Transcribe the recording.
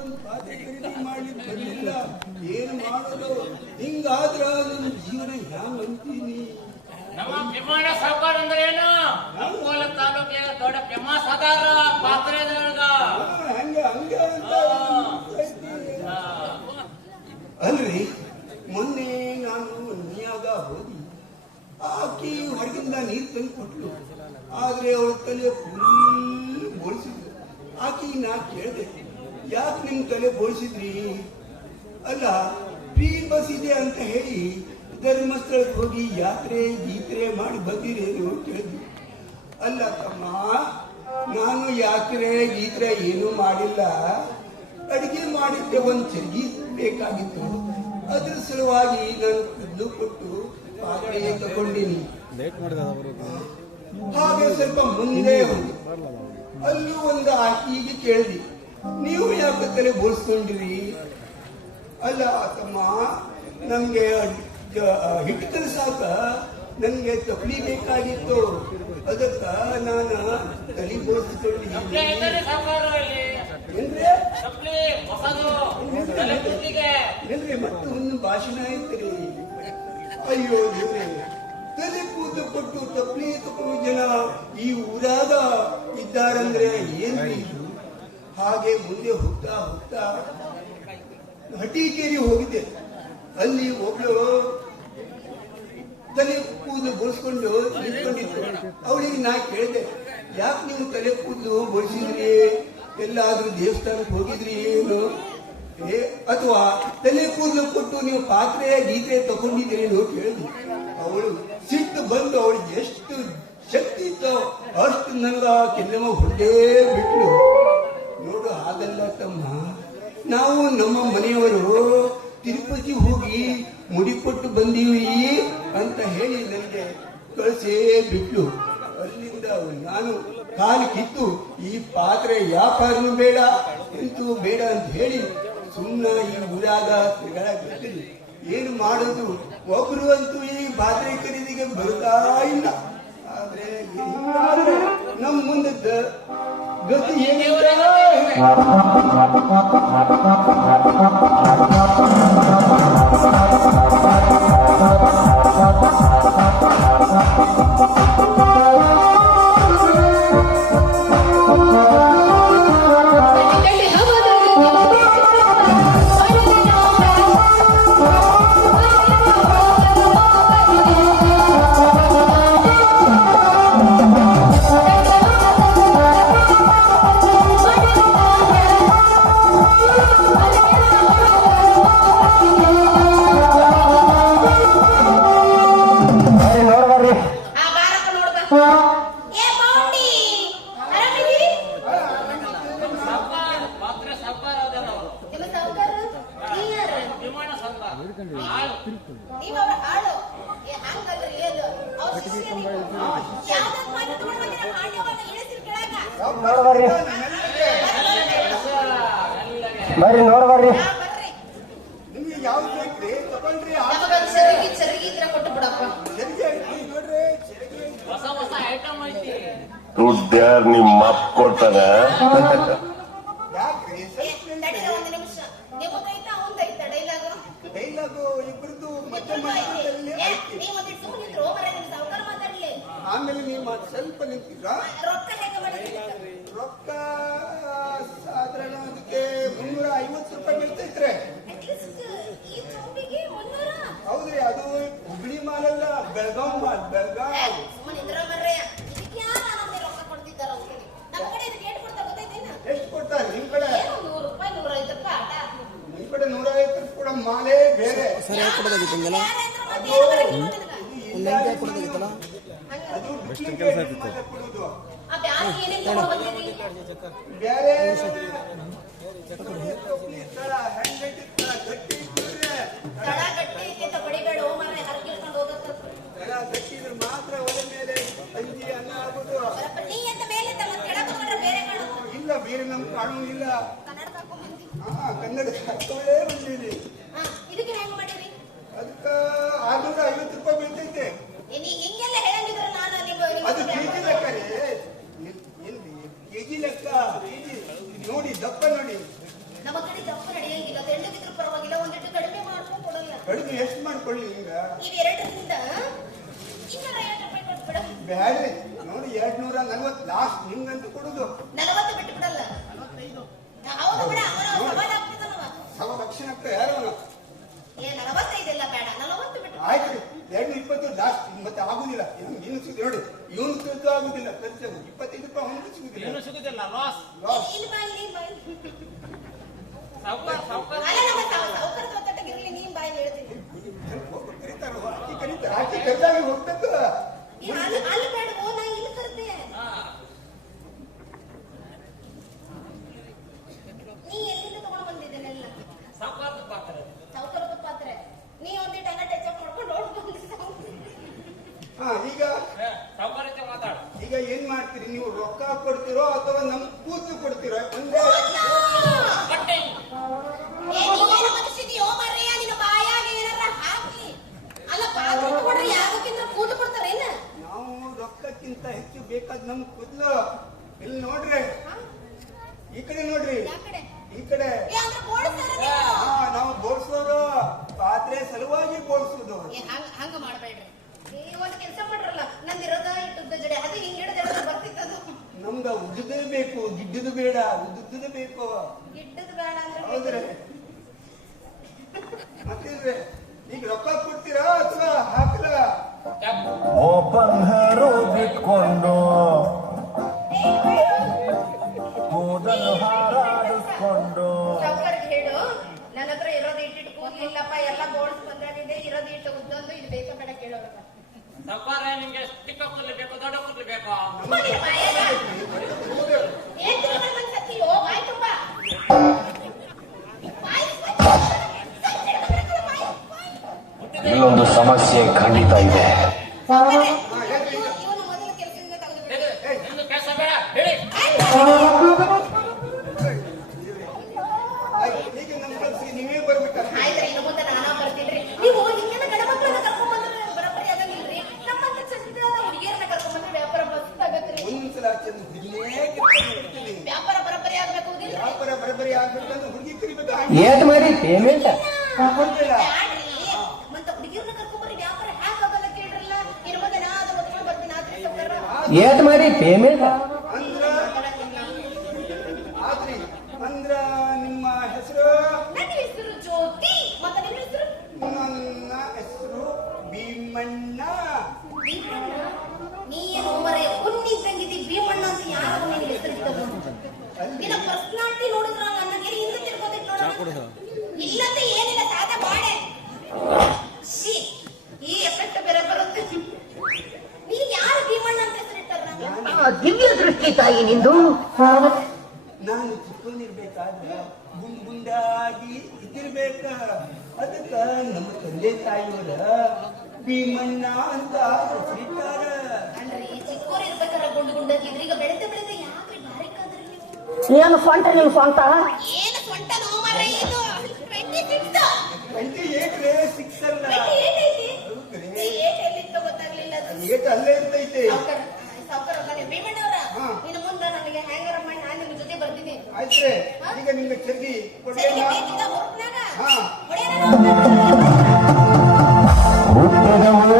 ಒಂದು ಖಾತೆ ಖರೀದಿ ಮಾಡ್ಲಿಕ್ಕೆ ಬರಲಿಲ್ಲ ಏನು ಮಾಡೋದು? ಹಿಂಗಾದ್ರ ನನ್ನ ಜೀವನ ಹ್ಯಾಂಗ ಅಂತೀನಿ ನಮ್ಮ ವಿಮಾನ ಸಾವುಕಾರ ಅಂದ್ರೆ ಏನು? ಅಂಕೋಲ ತಾಲೂಕಿನ ದೊಡ್ಡ ಫೇಮಸ್ ಅದಾರ ಪಾತ್ರೆದೊಳಗ ಹಂಗ ಹಂಗ ಅಲ್ರಿ ಮೊನ್ನೆ ನಾನು ಮನ್ಯಾಗ ಹೋಗಿ ಆಕಿ ಹೊರಗಿಂದ ನೀರು ತಂದು ಕೊಟ್ಲು ಆದ್ರೆ ಅವಳ ತಲೆ ಫುಲ್ ಬೋಳಿಸಿದ್ರು ಆಕಿ ನಾ ಕೇಳಿದೆ ಯಾಕೆ ನಿಮ್ ತಲೆ ಬೋಳಿಸಿದ್ರಿ ಅಲ್ಲ ಫ್ರೀ ಬಸ್ ಇದೆ ಅಂತ ಹೇಳಿ ಧರ್ಮಸ್ಥಳಕ್ಕೆ ಹೋಗಿ ಯಾತ್ರೆ ಗೀತ್ರೆ ಮಾಡಿ ಬಂದಿರೇನು ಕೇಳಿದ್ವಿ ಅಲ್ಲ ತಮ್ಮ ನಾನು ಯಾತ್ರೆ ಗೀತ್ರೆ ಏನೂ ಮಾಡಿಲ್ಲ. ಅಡಿಗೆ ಮಾಡಿದ್ದೆ ಒಂದು ಚರ್ಗಿ ಬೇಕಾಗಿತ್ತು. ಅದ್ರ ಸಲುವಾಗಿ ನಾನು ಕದ್ದು ಕೊಟ್ಟು ಪಾತ್ರೆ ತಗೊಂಡಿನಿ. ಹಾಗೆ ಸ್ವಲ್ಪ ಮುಂದೆ ಹೋಗಿ. ಅಲ್ಲೂ ಒಂದು ಆಕಿಗೆ ಕೇಳಿದಿ ನೀವು ಯಾಕೆ ತಲೆ ಬೋಳ್ಸ್ಕೊಂಡಿರಿ? ಅಲ್ಲ ತಮ್ಮ ನಮ್ಗೆ ಹಿಟ್ಟು ಕಲಸಾಕ ನನ್ಗೆ ತಪ್ಪಲಿ ಬೇಕಾಗಿತ್ತು. ಅದಕ್ಕ ನಾನು ತಲೆ ಏನ್ರಿ? ಮತ್ತೆ ಒಂದು ಭಾಷಣ ಐತ್ರಿ. ಅಯ್ಯೋ ದೇವ್ರೆ ತಲೆ ಕೂದಲು ಕೊಟ್ಟು ತಪ್ಪಲಿ ತಕೊಂಡು ಜನ ಈ ಊರಾಗ ಇದ್ದಾರಂದ್ರೆ ಏನ್ರಿ? ಹಾಗೆ ಮುಂದೆ ಹೋಗ್ತಾ ಹೋಗ್ತಾ ಹಟೀಕೇರಿ ಹೋಗಿದ್ದೆ ಅಲ್ಲಿ ಒಬ್ಳು ತಲೆ ಕೂದಲು ಬೋಳಿಸ್ಕೊಂಡು ನಿಂತ್ಕೊಂಡಿತ್ತು. ಅವಳಿಗೆ ನಾ ಕೇಳಿದೆ, ಯಾಕೆ ನೀವು ತಲೆ ಕೂದಲು ಬೋಳಿಸಿದ್ರಿ ಎಲ್ಲಾದ್ರೂ ದೇವಸ್ಥಾನಕ್ಕೆ ಹೋಗಿದ್ರಿ ಏನು? ಅಥವಾ ತಲೆ ಕೂದಲು ಕೊಟ್ಟು ನೀವು ಪಾತ್ರೆ, ಗೀತೆ ತಗೊಂಡಿದ್ದೀರಿ ಏನು? ಕೇಳಿದ್ವಿ ಅವಳು ಸಿಟ್ಟು ಬಂದು ಅವಳಿಗೆ ಎಷ್ಟು ಶಕ್ತಿ ಇತ್ತೋ ಅಷ್ಟು ನನ್ನ ಕೆಲ್ಲಮ್ಮ ಬಿಟ್ಲು. ನೋಡು ಹಾಗಲ್ಲ ತಮ್ಮ ನಾವು ನಮ್ಮ ಮನೆಯವರು ತಿರುಪತಿ ಹೋಗಿ ಮುಡಿಕೊಟ್ಟು ಬಂದೀವಿ ಅಂತ ಹೇಳಿ ನನಗೆ ಕಳಿಸೇ ಬಿಟ್ಟು ಅಲ್ಲಿಂದ ನಾನು ಕಾಲು ಕಿತ್ತು, ಈ ಪಾತ್ರೆ ವ್ಯಾಪಾರನೂ ಬೇಡ, ಎಂತೂ ಬೇಡ ಅಂತ ಹೇಳಿ ಸುಮ್ಮನೆ ಈ ಊರಾಗ ತಿರುಗಾಡಕತ್ತೀನಿ ಏನು ಮಾಡೋದು? ಒಬ್ರು ಅಂತೂ ಈ ಪಾತ್ರೆ ಖರೀದಿಗೆ ಬರುತ್ತಾ ಇಲ್ಲ. ಆದ್ರೆ ನಮ್ಮ ಮುಂದೆ गति ये नहीं हो रहा है ಬರ್ರಿ. ನೋಡ ಬರ್ರಿ. ನಿಮ್ಗೆ ಯಾವ್ದು ಬೇಕ್ರಿ? ತಗೊಳ್ರಿ ನಮಗೊಂದ್ ಚರಗಿ ಚರಗಿ ಇದ್ರ ಕೊಟ್ಟು ಬಿಡಪ್ಪ. ಸರಿಗೆ ಐತಿ ನೋಡ್ರಿ ಸರಿಗೆ ಹೊಸ ಹೊಸ ಐಟಮ್ ಐತಿ. ದುಡ್ಡ್ಯಾರ್ ನಿಮ್ಮ ಅಪ್ಪ ಕೊಡ್ತಾನ ಯಾಕ್ರಿ ಏ, ಸ್ವಲ್ಪ ತಡೀರ ಒಂದ್ ನಿಮಿಷ ನಿಮ್ಮದೈತ ಅವಂದೈತ ಡೈಲಾಗ್ ಡೈಲಾಗು ಇಬ್ಬರದು ಮತ್ತೆ ಇಬ್ರದ್ದು ಐತಿ ಮಧ್ಯದಲ್ಲಿ ಏ ಐತಿ ನೀವ್ ಒಂದಿಟ್ಟು ಸುಮ್ಮನೆ ನಿಂತ್ರು ಹೋಗ್ಬರ್ರಿ ನಿಮ್ ಸಾವುಕಾರ ಮಾತಾಡ್ಲಿ ಆಮೇಲೆ ನೀವು ಸ್ವಲ್ಪ ನಿಂತಿದ್ರ ರೊಕ್ಕ ಹೇಗೆ ಮಾಡಿದ್ರಿ ರೊಕ್ಕ ಸಾಧಾರಣ ಅದಕ್ಕೆ ಮುನ್ನೂರ ಐವತ್ತು ರೂಪಾಯಿ ಬೀಳ್ತೈತ್ರೆ ಹೌದ್ರಿ ಅದು ಹುಬ್ಳಿ ಮಾಲಲ್ಲ ಬೆಳಗಾವ್ ಮಾಲ್ ಬೆಳಗಾವ್ ಎಷ್ಟು ಕೊಡ್ತಾರೆ ನಿಮ್ ಕಡೆ? ನಿಮ್ ಕಡೆ ನೂರ ಐವತ್ತು ಕೂಡ ಮಾಲೇ ಬೇರೆ. ಸರಿ ಹತ್ರ ಮತ್ತೆ ಏನು ಬರಂಗಿಲ್ಲ ನಿನಗ? ಹಂಗ. ಕೆಲಸ ಆಗ್ತಿತ್ತು. ಮಾತ್ರ ಒಲೆ ಮೇಲೆ ಅಂಜಿ ಅನ್ನ ಆಗೋದು ಇಲ್ಲ ಬೇರೆ ನಮ್ ಹಾ ಕನ್ನಡ ಹಾಕೊಳ್ಳೇ ಬಂದೀನಿ ಹಾ ಇದಕ್ಕೆ ಹೆಂಗ್ ಮಾಡಿರಿ ಅದಕ್ಕ ಆರ್ನೂರ ಐವತ್ತು ರೂಪಾಯಿ ಬೀಳ್ತೈತೆ ಅದು ಕೆಜಿ ಲೆಕ್ಕ ಕೆಜಿ. ಲೆಕ್ಕ ನೋಡಿ ದಪ್ಪ ನೋಡಿ. ನಮ್ಮ ಕಡೆ ದಪ್ಪ ಪರವಾಗಿಲ್ಲ ಕಡಿಮೆ ಎಷ್ಟು ಮಾಡ್ಕೊಳ್ಳಿ ಈಗ? ಇವೆರಡರಿಂದ ನೋಡಿ ಎರಡ್ ನೂರ ನಲ್ವತ್ತು ಲಾಸ್ಟ್ ನಿಮ್ಗಂತೂ ಕೊಡುದು. ನಲವತ್ತು ಬಿಟ್ಟು ಬಿಡಲ್ಲ. ಹೌದು ಲಾಸ್ಟ್ ಮತ್ತೆ ಆಗುದಿಲ್ಲ. ಇನ್ನು ಇನ್ನು ಸಿಗುತ್ತೆ ನೋಡಿ ಇವನು ಖರ್ಚು ಆಗುದಿಲ್ಲ. ಖರ್ಚು ಇಪ್ಪತ್ತೈದು ರೂಪಾಯಿ ಅವನಿಗೆ ಸಿಗುದಿಲ್ಲ. ಏನು ಸಿಗುದಿಲ್ಲ ಲಾಸ್ ಲಾಸ್ ಇಲ್ಲಿ ಬಾ ಇಲ್ಲಿ ಬಾ ಸಾವುಕಾರ ಸಾವುಕಾರ. ಅಲ್ಲ ನಮ್ಮ ನೀನ್ ಬಾಯಿ ಹೇಳ್ತೀನಿ. ಕರೀತಾರಲ್ವ ಆಕಿ ಕರೀತಾರೆ ಆಕಿ ಕರೆದಾಗ ಹೋಗ್ಬೇಕು ಅಲ್ಲಿ ಬೇಡ ಓ ನಾ ಇಲ್ಲಿ ಕರ್ದೆ ಹಾ. ನೀ ಎಲ್ಲಿಂದ ತಗೊಂಡು ಬಂದಿದ್ದೇನೆಲ್ಲ ಸಾವುಕಾರದ ಪಾತ್ರ ಸಾವ್ಕಾರದ ಪಾತ್ರೆ ನೀ ಒಂದಿಟ್ಟು ಹಂಗ ಟಚ್ ಅಪ್ ಮಾಡ್ಕೊಂಡು ನೋಡ್ಕೊಂಡು ಹಾ ಈಗ ಸಾವುಕಾರ ಜೊತೆ ಮಾತಾಡು ಈಗ ಏನ್ ಮಾಡ್ತೀರಿ ನೀವು ರೊಕ್ಕ ಕೊಡ್ತೀರೋ ಅಥವಾ ನಮ್ ಕೂತು ಕೊಡ್ತೀರೋ? ಒಂದೇ ನಾವು ರೊಕ್ಕಕ್ಕಿಂತ ಹೆಚ್ಚು ಬೇಕಾದ್ ನಮ್ ಕೂದ್ಲು. ಇಲ್ಲಿ ನೋಡ್ರಿ. ಈ ಕಡೆ ನೋಡ್ರಿ. ಆ ಕಡೆ? ಈ ಕಡೆ. ನಾವು? ಬೋಡ್ಸೋರು ಪಾತ್ರೆ ಸಲುವಾಗಿ ಬೋಳ್ಸೋದು ಏ ಹಂಗ ಹಂಗ ಮಾಡ್ಬೇಡ್ರಿ. ನೀ ಒಂದ್ ಕೆಲಸ ಮಾಡ್ರಲ್ಲ. ನಂದಿರೋದ ಇಟ್ಟುದ್ದ ಜಡೆ ಅದು ಹಿಂಗ್ ಉದ್ದುದೇ ಬೇಕು ಗಿಡ್ಡದು ಬೇಡ ಉದ್ದದ್ದು ಬೇಕು. ಹೌದ್ರೆ ಬೇಡ ಅಂದ್ರೆ ಹೌದ್ರಿ. ಮತ್ತೇನ್ರಿ ಈಗ ರೊಕ್ಕ ಕೊಡ್ತೀರಾ ಅಥವಾ ಹಾಕಲ ಬಿಟ್ಕೊಂಡು ಬರಬರಿ ಸಮಸ್ಯೆ ಖಂಡಿತ ಇದೆ. ಏಟ್ ಮಾಡಿ ಪೇಮೆಂಟ್ ಸೌಕರ್ಯ ಏಟ್ ಮಾಡಿ ಪೇಮೆಂಟ್ ಅಂದ್ರ ಆದ್ರಿ ಅಂದ್ರ ನಿಮ್ಮ ಹೆಸರು ನನ್ನ ಹೆಸರು ಜ್ಯೋತಿ ಮತ್ತ ನಿಮ್ಮ ಹೆಸರು ನನ್ನ ಹೆಸರು ಭೀಮಣ್ಣ ಭೀಮಣ್ಣ ನೀ ಏನು ಮರೆ ಕುನ್ನಿದ್ದಂಗಿದ್ದಿ ಭೀಮಣ್ಣ ಅಂತ ಯಾರು ನಿನ್ನ ಹೆಸರು ಇಟ್ಟದು ನಿನ್ನ ಪರ್ಸನಾಲಿಟಿ ನೋಡಿದ್ರ ನನಗೆ ಹಿಂದೆ ತಿರ್ಗೋದಕ್ಕೆ ನೋಡೋಣ ಇಲ್ಲಂತ ಏನಿಲ್ಲ ಸಾಧೆ ಬಾಡೆ ಶ್ಶೀ, ಈ ಎಫೆಕ್ಟ್ ಬೇರೆ ಬರುತ್ತೆ ನೀನ್ ಯಾರು ಭೀಮಣ್ಣ ಅಂತ ಹೆಸರಿಟ್ಟಾರ ದಿವ್ಯ ನಿಂದು ನಾನು ಚಿಕ್ಕವನಿರ್ಬೇಕಾದ್ರೆ ಗುಂಡ್ ಗುಂಡಾಗಿ ಇದ್ದಿರ್ಬೇಕ. ಅದಕ್ಕ ನಮ್ಮ ತಂದೆ ತಾಯಿಯವರ ಭೀಮಣ್ಣ ಅಂತ ಹೆಸರಿಟ್ಟಾರ ಅಲ್ರಿ ಚಿಕ್ಕೋರ್ ಇರ್ಬೇಕಾದ್ರೆ ಗುಂಡು ಗುಂಡಾಗಿದ್ರಿ ಈಗ ಬೆಳೆದ ಬೆಳೆದ ಯಾಕ್ರಿ ಬಾರಿಕಾದ್ರಿ ನೀವು? ಏನು ಸ್ವಂತ? ನಿಮ್ ಸ್ವಂತ ಟ್ವೆಂಟಿ ಸಿಕ್ಸ್ ಟ್ವೆಂಟಿ ಏಟ್ ರೇ ಸಿಕ್ಸ್ ಅಲ್ಲ. ಏಟ್ ಅಲ್ಲೇ ಇರ್ತೈತೆ ಸಾವ್ಕಾರ ಸಾವ್ಕಾರ ಬನ್ನಿ ಭೀಮಣ್ಣವ್ರ ಹಾ. ಇನ್ನು ಮುಂದೆ ನನಗೆ ಹ್ಯಾಂಗರ ಮಾಡಿ ನಾನು ನಿಮ್ಮ ಜೊತೆ ಬರ್ತೀನಿ ಆಯ್ತ್ರೆ ಈಗ ನಿಮ್ಗೆ ಚರ್ಗಿ ಸರಿಗೆ ಕೊಡ್ಲೇನಾ ಬೇಕಿದ್ದ ಹುಡುಕ್ನಾಗ ಹಾ.